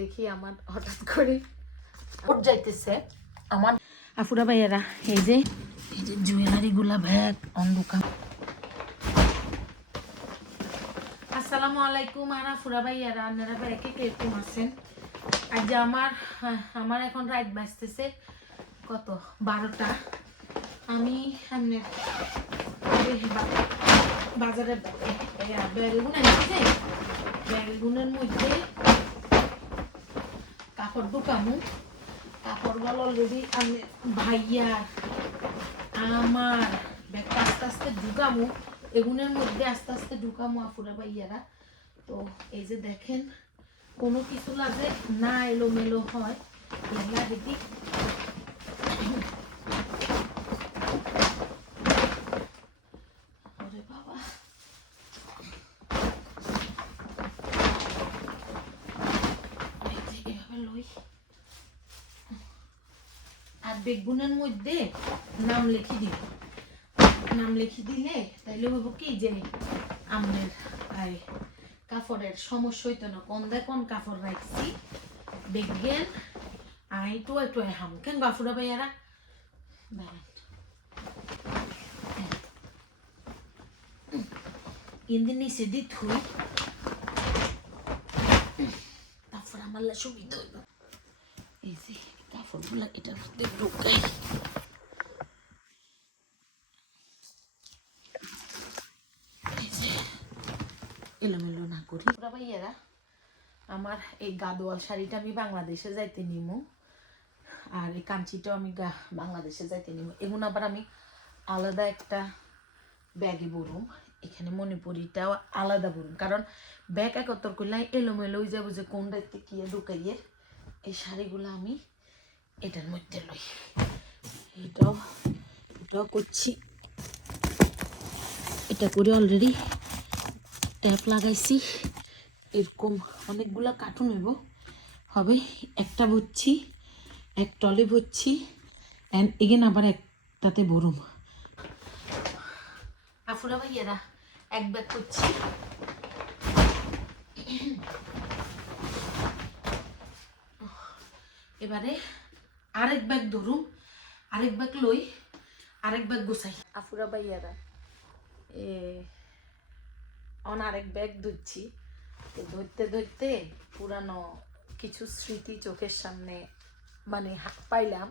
দেখি আমার হঠাৎ করে। ওর যাইতেছে। আমার আফুরা ভাইয়েরা এই যে এই যে জুয়েলারি গুলা ব্যাগ অন্ধকার। আসসালামু আলাইকুম আর আফুরা ভাইয়ারা আপনারা কীরকম আছেন? আজ আমার আমার এখন রাত বাজতেছে কত? বারোটা। আমি সামনে বাজারে বেগুন এনেছি বেগুনের মধ্যে কাপড় ঢুকামু কাপড়গুলো অলরেডি আমি ভাইয়া, আমার ব্যাগটা আস্তে আস্তে ঢুকামো এগুনের মধ্যে আস্তে আস্তে ঢুকামো আফুরা ভাইয়ারা। তো এই যে দেখেন, কোনো কিছু লাগে না এলোমেলো হয়। এগুলা দেখি ওরে বাবা এই যে এভাবে লই আর বেগুনের মধ্যে নাম লিখি দিব নাম লিখি দিলে তাইলে হইব কি যে আমাদের এই কাপড়ের সমস্যা হইতো না। কোন দেয় কোন কাপড় রাখছি দেখবেন আই তো একটু হাম। কেন বাফুরা ভাইয়ারা? কিন্তু নিচে দি থুই। তারপর আমার সুবিধা যে কাপড়গুলো এটার ঢুকাই এলোমেলো না করি। ওরা আমার এই গাদোয়াল শাড়িটা আমি বাংলাদেশে যাইতে নিমু, আর এই কাঞ্চিটাও আমি বাংলাদেশে যাইতে নিমু। এগুলো আবার আমি আলাদা একটা ব্যাগে বরুম এখানে মণিপুরিটাও আলাদা বরুম কারণ ব্যাগ একত্র করলে এলোমেলো যাব যে কোন দায়িত্বে কি ঢুকাইয়ে এই শাড়িগুলো আমি এটার মধ্যে লই। এটাও এটাও করছি। এটা করে অলরেডি ট্যাপ লাগাইছি। এরকম অনেকগুলো কার্টুন হইব। হবে একটা ভরছি, এক টলে ভরছি অ্যান্ড এগেন আবার একটাতে ভরুম। আফুরা ভাইয়েরা, এক ব্যাগ করছি। এবারে আরেক ব্যাগ ধরুম, আরেক ব্যাগ লই আরেক ব্যাগ গোছাই আফুরা ভাইয়ারা এ, অন আরেক ব্যাগ ধরছি। ধরতে ধরতে পুরানো কিছু স্মৃতি চোখের সামনে মানে পাইলাম।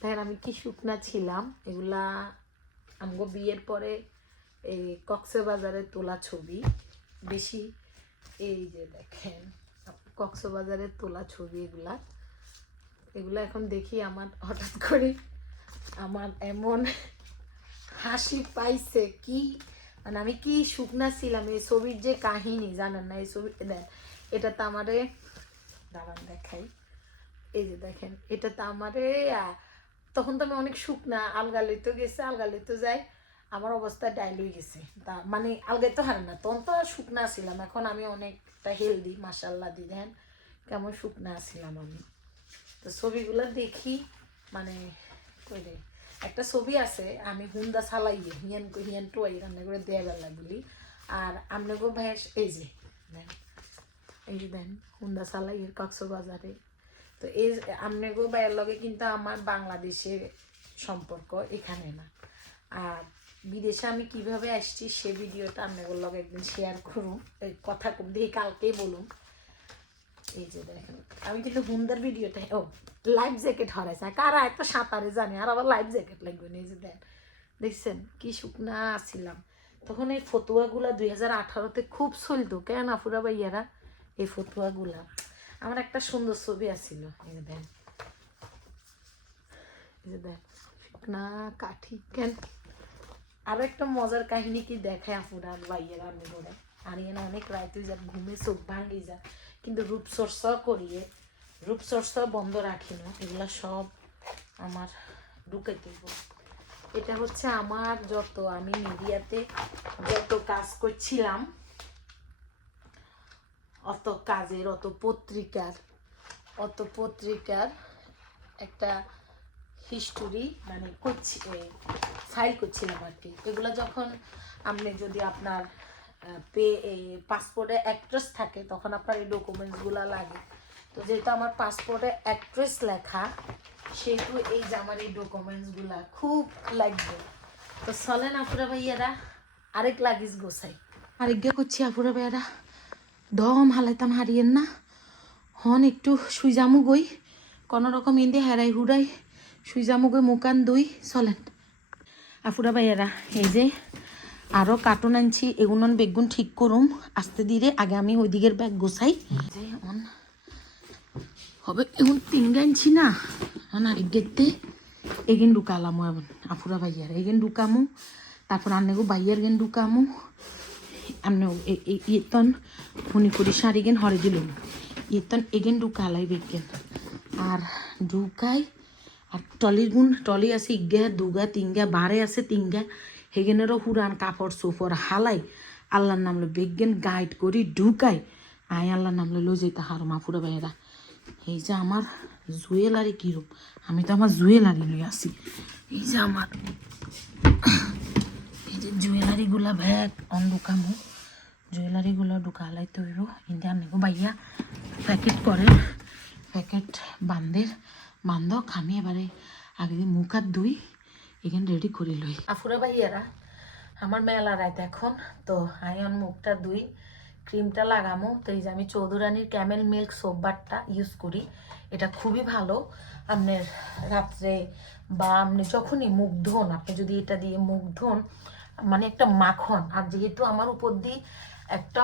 দেখেন আমি কি শুকনা ছিলাম, এগুলা আমগো বিয়ের পরে এই কক্সবাজারে তোলা ছবি। বেশি, এই যে দেখেন, কক্সবাজারে তোলা ছবি এগুলা। এগুলো এখন দেখি আমার, হঠাৎ করে আমার এমন হাসি পাইছে কি মানে আমি কি শুকনা ছিলাম, এই ছবির যে কাহিনী, জানেন না, এই ছবি, দেন, এটা তো আমারে, দাঁড়ান দেখাই, এই যে দেখেন, এটা তো আমারে তখন তো আমি অনেক শুকনা আলগালিতে গেছে আলগালিতে যাই আমার অবস্থা ডাইল হয়ে গেছে, তা মানে আলগাই তো হারে না, তখন তো শুকনা ছিলাম, এখন আমি অনেকটা হেলদি মাসাল্লাহ দি, দেন, কেমন শুকনা ছিলাম আমি। তো ছবিগুলো দেখি মানে কইলে একটা ছবি আছে, আমি হুন্দা চালাইয়ে হিয়ান হিয়ান টুয়াই রান্না করে দেয়া বেলা বলি। আর আপনাকে ভাই এই যে, দেন, এই যে দেন, হুন্দা চালাইয়ের কক্সবাজারে। তো এই আপনাকে ভাইয়ের লগে কিন্তু আমার বাংলাদেশে সম্পর্ক এখানে না। আর বিদেশে আমি কীভাবে আসছি সে ভিডিওটা আপনাদের লগে একদিন শেয়ার করুন কথা দিয়ে কালকেই বলুন এই যে দেখেন, আমি কিন্তু হুন্দার ভিডিওটা ও লাইফ জ্যাকেট হরাইছে। কারা একটা সাঁতারে জানে, আর আবার লাইফ জ্যাকেট লাগবে না, এই যে দেন দেখছেন, কি শুকনা ছিলাম। তখন এই ফতুয়াগুলা দুই হাজার আঠারোতে খুব চলতো, কেন আফুরা ভাইয়ারা? এই ফতুয়াগুলা। আমার একটা সুন্দর ছবি আছিল, এই যে দেন এই যে দেন শুকনা কাঠি, কেন? আরও একটা মজার কাহিনী কি দেখায় আপুরা ভাইয়েরা আমি বলে। আর এখানে অনেক রাত হয়ে যায় ঘুমে চোখ ভাঙি যায় কিন্তু রূপচর্চা করিয়ে রূপচর্চা বন্ধ রাখি না, এগুলা সব আমার ঢুকে দিব। এটা হচ্ছে আমার যত, আমি মিডিয়াতে যত কাজ করছিলাম, অত কাজের, অত পত্রিকার অত পত্রিকার একটা হিস্টোরি মানে করছি ফাইল করছিলাম আর কি। এগুলো যখন আপনি যদি আপনার পাসপোর্টে অ্যাক্ট্রেস থাকে, তখন আপনার এই ডকুমেন্টসগুলো লাগে। তো যেহেতু আমার পাসপোর্টে অ্যাক্ট্রেস লেখা, সেহেতু এই যে আমার এই ডকুমেন্টসগুলা খুব লাগবে। তো চলেন আপুরা ভাইয়ারা, আরেক লাগিস গোসাই আরেক গে করছি আপুরা ভাইয়ারা। দম হালাইতাম, হারিয়েন না। হন একটু শুই যামু গই। কোনো রকম ইন্দি হেরাই হুড়াই শুই যামু গই, মুকান দুই। চলেন। আফুরা ভাইয়ারা, এই যে আরও কার্টুন আনছি এগুন বেগুন ঠিক করুম। আস্তে ধীরে, আগে আমি ওই দিকের ব্যাগ অন। হবে, এখন তিনটা আনছি না। না গেতে এগেন ঢুকালামো এখন, আফুরা ভাইয়ার। এগেন ঢুকামু, তারপর আন্নেগো ভাইয়ার গেন ঢুকামু। আমনে ইতন মণিপুরি শাড়ি গেন হরে দিলুম ইতন এগেন ঢুকালাই বেগেন আর ঢুকাই, আর টলির গুণ টলি আছে ইগা দুগা তিনগা বারে আছে তিনগা হেগেনেরও হুরান কাপড় সোফর হালাই, আল্লাহর নাম লো বেগেন গাইড করি, ঢুকাই, আই আল্লাহর নাম লো যেতে হার মাফুরা ভাইয়েরা। এই যে আমার জুয়েলারি কিরম আমি তো আমার জুয়েলারি লই আসি। এই যে আমার, এই যে জুয়েলারিগুলা ব্যাগ অন ঢুকামো জুয়েলারিগুলো ঢুকালাই তৈরো ইন্দি আনেগো বাইয়া প্যাকেট করে, প্যাকেট বান্ধের বান্ধ খামি এবারে আগে মুখ হাত ধুই। এখানে রেডি করে লই। আফুরা ভাইয়ারা, আমার মেলা রাত এখন, তো আয়ন মুখটা দুই ক্রিমটা লাগামো। তো এই যে আমি চৌধুরানীর ক্যামেল মিল্ক সোপ বারটা ইউজ করি, এটা খুবই ভালো। আপনার রাত্রে বা আপনি যখনই মুখ ধোন, আপনি যদি এটা দিয়ে মুখ ধোন মানে একটা মাখন, আর যেহেতু আমার উপর দিয়ে একটা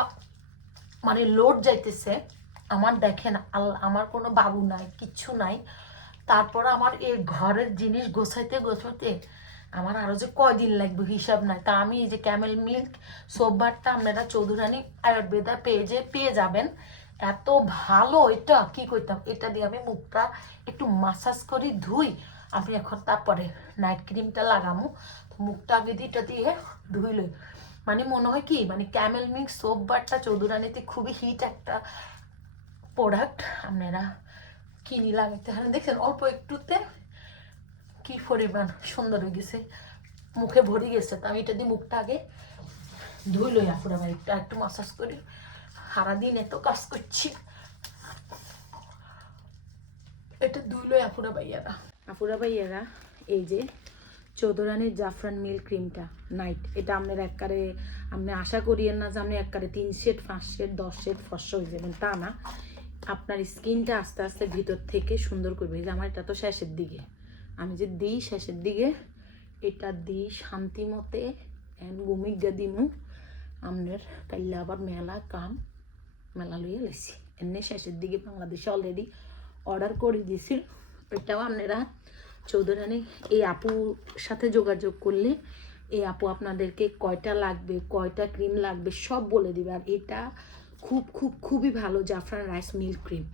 মানে লোড যাইতেছে, আমার দেখেন আমার কোনো বাবু নাই, কিচ্ছু নাই তারপর আমার এই ঘরের জিনিস গোছাইতে গোছাইতে আমার আরও যে কয়দিন লাগবে হিসাব নাই। তা আমি এই যে ক্যামেল মিল্ক সোপবারটা আপনারা চৌধুরানী আয়ুর্বেদা পেজে পেয়ে যাবেন। এত ভালো এটা, কি করতাম এটা দিয়ে আমি মুখটা একটু মাসাজ করি, ধুই। আমি এখন তারপরে নাইট ক্রিমটা লাগামো। মুখটা আগে দিয়ে এটা দিয়ে ধুইলে মানে মনে হয় কি মানে ক্যামেল মিল্ক, সোপ বারটা চৌধুরানীতে খুবই হিট একটা প্রোডাক্ট আপনারা কিনি লাগাইতে হয় দেখছেন অল্প একটুতে কি পরিমাণ সুন্দর হয়ে গেছে। মুখে ভরে গেছে। তো আমি এটা দিয়ে মুখটা আগে ধুই লই আপুরা ভাই একটু একটু মাসাজ করি। সারাদিন এত কাজ করছি। এটা ধুই লই আপুরা ভাইয়ারা। আপুরা ভাইয়ারা, এই যে চৌধুরানীর জাফরান মিল ক্রিমটা, নাইট। এটা আপনার একবারে আপনি আশা করিয়েন না যে আপনি একবারে তিন শেড পাঁচ শেড দশ শেড ফর্সা হয়ে যাবেন। তা না। আপনার স্কিনটা আস্তে আস্তে ভিতর থেকে সুন্দর করবে। যে আমার এটা তো শেষের দিকে। আমি যে দিই শেষের দিকে, এটা দিই শান্তি মতে এন গুমিজ্ঞা দিমু। আপনার কাইলে আবার মেলা কাম, মেলা লইয়া লাইছি। এমনি শেষের দিকে বাংলাদেশে অলরেডি অর্ডার করে দিয়েছি। এটাও আপনারা চৌধুরানী এই আপুর সাথে যোগাযোগ করলে এই আপু আপনাদেরকে কয়টা লাগবে, কয়টা ক্রিম লাগবে, সব বলে দিবে। আর এটা খুব খুব, খুবই ভালো জাফরান রাইস মিল্ক ক্রিম।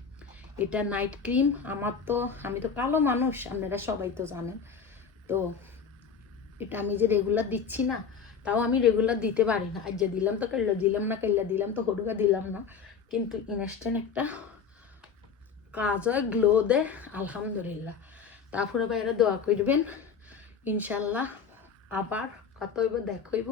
এটা নাইট ক্রিম, আমার তো, আমি তো কালো মানুষ, আপনারা সবাই তো জানেন। তো এটা আমি যে রেগুলার দিচ্ছি না, তাও আমি রেগুলার দিতে পারি না। আর যে দিলাম তো কাল্লা দিলাম না কাল্লা দিলাম তো হটুকা দিলাম না। কিন্তু ইনস্ট্যান্ট একটা কাজ হয় গ্লো দেয় আলহামদুলিল্লাহ। তারপরে বাইরে দোয়া করবেন, ইনশাল্লাহ আবার কত হইব, দেখ হইব।